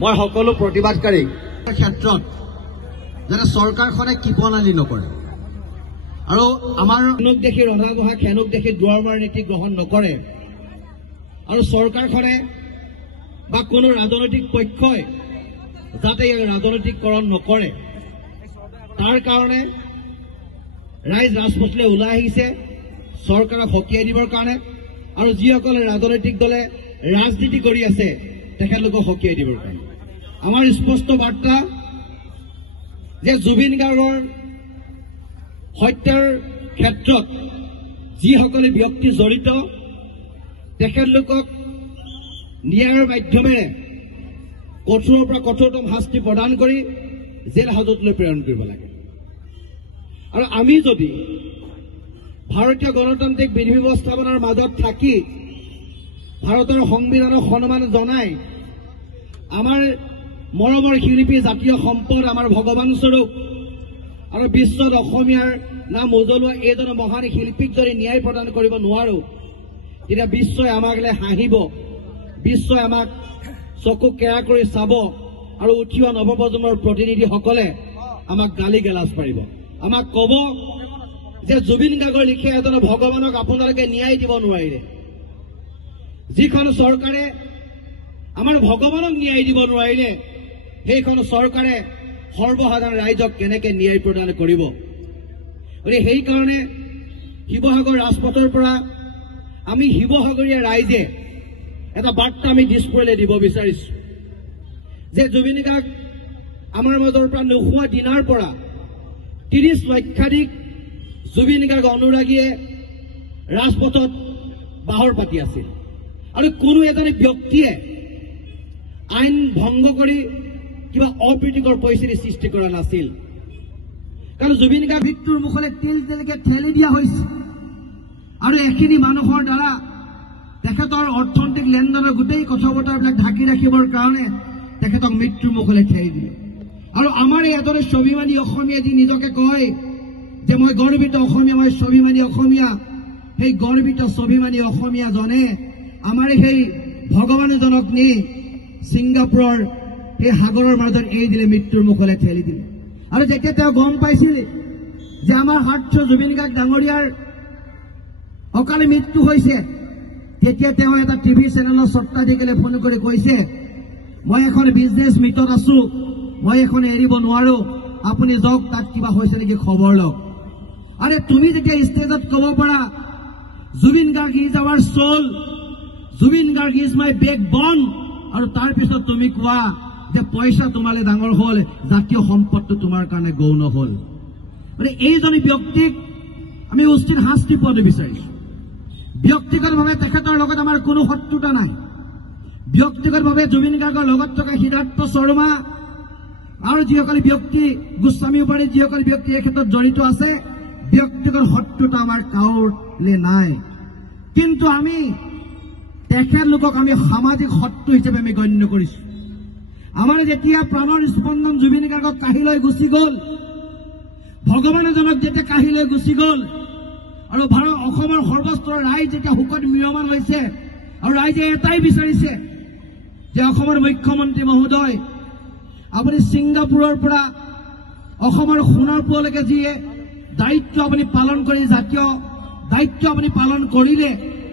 মই সকলো প্ৰতিবাদকাৰী ক্ষেত্ৰত যাতে চৰকাৰখনে কিপনালি নকৰে আৰু আমাৰ খেনুক দেখি ৰন্ধা বঢ়া খেনুক দেখি দুৱাৰ মাৰ নীতি গ্ৰহণ নকৰে আৰু চৰকাৰখনে বা কোনো ৰাজনৈতিক পক্ষই যাতে ইয়াক ৰাজনৈতিকৰণ নকৰে তাৰ কাৰণে ৰাইজ ৰাজপথলৈ ওলাই আহিছে চৰকাৰক সকীয়াই দিবৰ কাৰণে আৰু যিসকলে ৰাজনৈতিক দলে ৰাজনীতি কৰি আছে তেখেতলোকক সকীয়াই দিবৰ কাৰণে আমাৰ স্পষ্ট বাৰ্তা যে জুবিন গাৰ্গৰ হত্যাৰ ক্ষেত্ৰত যিসকলে ব্যক্তি জড়িত তেখেতলোকক ন্যায়ৰ মাধ্যমেৰে কঠোৰৰ পৰা কঠোৰতম শাস্তি প্ৰদান কৰি জেল হাজতলৈ প্ৰেৰণ কৰিব লাগে আৰু আমি যদি ভাৰতীয় গণতান্ত্ৰিক বিধি ব্যৱস্থাপনাৰ মাজত থাকি ভাৰতৰ সংবিধানক সন্মান জনাই আমাৰ মৰমৰ শিল্পী জাতীয় সম্পদ আমাৰ ভগৱান স্বৰূপ আৰু বিশ্বত অসমীয়াৰ নাম উজ্বলোৱা এইজন মহান শিল্পীক যদি ন্যায় প্ৰদান কৰিব নোৱাৰো তেতিয়া বিশ্বই আমাক হাঁহিব বিশ্বই আমাক চকু কেৰা কৰি চাব আৰু উঠি অহা নৱপ্ৰজন্মৰ প্ৰতিনিধিসকলে আমাক গালি গালাজ পাৰিব আমাক কব যে জুবিন গাৰ্গৰ লিখীয়া এজন ভগৱানক আপোনালোকে ন্যায় দিব নোৱাৰিলে যিখন চৰকাৰে আমাৰ ভগৱানক ন্যায় দিব নোৱাৰিলে সেইখন চৰকাৰে সৰ্বসাধাৰণ ৰাইজক কেনেকৈ ন্যায় প্ৰদান কৰিব গতিকে সেইকাৰণে শিৱসাগৰ ৰাজপথৰ পৰা আমি শিৱসাগৰীয়া ৰাইজে এটা বাৰ্তা আমি দিছপুৰলৈ দিব বিচাৰিছো যে জুবিন গাৰ্গ আমাৰ মাজৰ পৰা নোহোৱা দিনাৰ পৰা 30 লক্ষাধিক জুবিন গাৰ্গ অনুৰাগীয়ে ৰাজপথত বাহৰ পাতি আছিল আৰু কোনো এজন ব্যক্তিয়ে আইন ভংগ কৰি কিবা অপ্ৰীতিকৰ পৰিস্থিতি সৃষ্টি কৰা নাছিল কাৰণ জুবিন গাৰ্গ মৃত্যুৰ মুখলৈ তিল তিলকে ঠেলি দিয়া হৈছে আৰু এখিনি মানুহৰ দ্বাৰা তেখেতৰ অৰ্থনৈতিক লেনদেনৰ গোটেই কথা বতৰাবিলাক ঢাকি ৰাখিবৰ কাৰণে তেখেতক মৃত্যুৰ মুখলৈ ঠেলি দিলে আৰু আমাৰ এজন স্বাভিমানী অসমীয়া যি নিজকে কয় যে মই গৰ্বিত অসমীয়া মই স্বাভিমানী অসমীয়া সেই গৰ্বিত স্বাভিমানী অসমীয়াজনে আমাৰ সেই ভগৱানজনক নি ছিংগাপুৰৰ সেই সাগৰৰ মাজত এৰি দিলে মৃত্যুৰ মুখলৈ ঠেলি দিলে আৰু যেতিয়া তেওঁ গম পাইছিল যে আমাৰ হাৰ্ট জুবিন গাৰ্গ ডাঙৰীয়াৰ অকালে মৃত্যু হৈছে তেতিয়া তেওঁ এটা টিভি চেনেলৰ স্বত্বাধিকাৰীলৈ ফোন কৰি কৈছে মই এখন বিজনেছ মিটত আছো মই এখন এৰিব নোৱাৰো আপুনি যাওক তাত কিবা হৈছে নেকি খবৰ লওক আৰে তুমি যেতিয়া ষ্টেজত ক'ব পাৰা Zubeen Garg is our soul Zubeen Garg is my backbone আৰু তাৰ পিছত তুমি কোৱা যে পইচা তোমালে ডাঙৰ হল জাতীয় সম্পদটো তোমাৰ কাৰণে গৌণ হল মানে এইজন ব্যক্তিক আমি উচিত শাস্তি পোৱাটো বিচাৰিছো ব্যক্তিগতভাৱে তেখেতৰ লগত আমাৰ কোনো শত্ৰুতা নাই ব্যক্তিগতভাৱে জুবিন গাৰ্গৰ লগত থকা সিদ্ধাৰ্থ শৰ্মা আৰু যিসকল ব্যক্তি গোস্বামী উপৰি যিসকল ব্যক্তি এই ক্ষেত্ৰত জড়িত আছে ব্যক্তিগত শত্ৰুতা আমাৰ কাৰোলে নাই কিন্তু আমি তেখেতলোকক আমি সামাজিক শত্ৰু হিচাপে আমি গণ্য কৰিছো আমাৰ যেতিয়া প্ৰাণৰ স্পন্দন জুবিন গাৰ্গক কাহিলৈ গুচি গল ভগৱান এজনক যেতিয়া কাহিলৈ গুচি গল আৰু অসমৰ সৰ্বস্তৰৰ ৰাইজ যেতিয়া শোকত ম্ৰিয়মান হৈছে আৰু ৰাইজে এটাই বিচাৰিছে যে অসমৰ মুখ্যমন্ত্ৰী মহোদয় আপুনি ছিংগাপুৰৰ পৰা অসমৰ সোণাৰপুৰলৈকে যি দায়িত্ব আপুনি পালন কৰি জাতীয় দায়িত্ব আপুনি পালন কৰিলে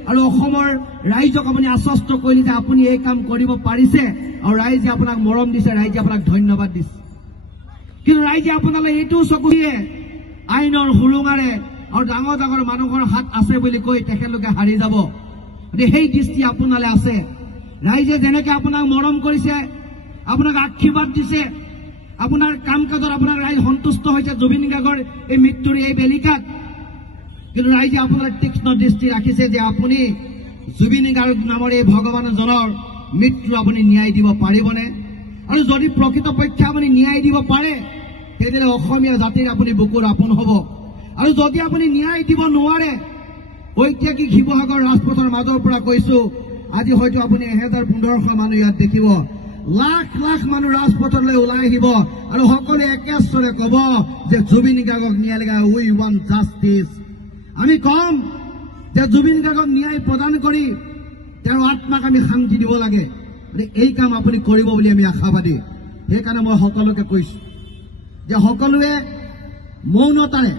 আৰু অসমৰ ৰাইজক আপুনি আশ্বস্ত কৰিলে যে আপুনি এই কাম কৰিব পাৰিছে আৰু ৰাইজে আপোনাক মৰম দিছে ৰাইজে আপোনাক ধন্যবাদ দিছে কিন্তু ৰাইজে আপোনালৈ এইটো চকু দিয়ে আইনৰ সুৰুঙাৰে আৰু ডাঙৰ ডাঙৰ মানুহৰ হাত আছে বুলি কৈ তেখেতলোকে হাৰি যাব সেই দৃষ্টি আপোনালৈ আছে ৰাইজে যেনেকৈ আপোনাক মৰম কৰিছে আপোনাক আশীৰ্বাদ দিছে আপোনাৰ কাম কাজত আপোনাক ৰাইজ সন্তুষ্ট হৈছে জুবিন গাৰ্গৰ এই মৃত্যুৰ এই বেলিকাত কিন্তু ৰাইজে আপোনাৰ তীক্ষ্ণ দৃষ্টি ৰাখিছে যে আপুনি জুবিন গাৰ্গ নামৰ এই ভগৱানজনৰ মৃত্যু আপুনি ন্যায় দিব পাৰিবনে আৰু যদি প্ৰকৃতপক্ষে আপুনি ন্যায় দিব পাৰে তেতিয়াহ'লে অসমীয়া জাতিৰ আপুনি বুকুৰ আপোন হ'ব আৰু যদি আপুনি ন্যায় দিব নোৱাৰে ঐতিহাসিক শিৱসাগৰ ৰাজপথৰ মাজৰ পৰা কৈছো আজি হয়তো আপুনি 1000-1500 মানুহ ইয়াত দেখিব লাখ লাখ মানুহ ৰাজপথলৈ ওলাই আহিব আৰু সকলোৱে একে স্বৰে ক'ব যে জুবিন গাৰ্গক ন্যায় লাগে উই ৱান্ট জাষ্টিছ আমি কম যে জুবিন গাৰ্গক ন্যায় প্ৰদান কৰি তেওঁৰ আত্মাক আমি শান্তি দিব লাগে এই কাম আপুনি কৰিব বুলি আমি আশাবাদী সেইকাৰণে মই সকলোকে কৈছো যে সকলোৱে মৌনতাৰে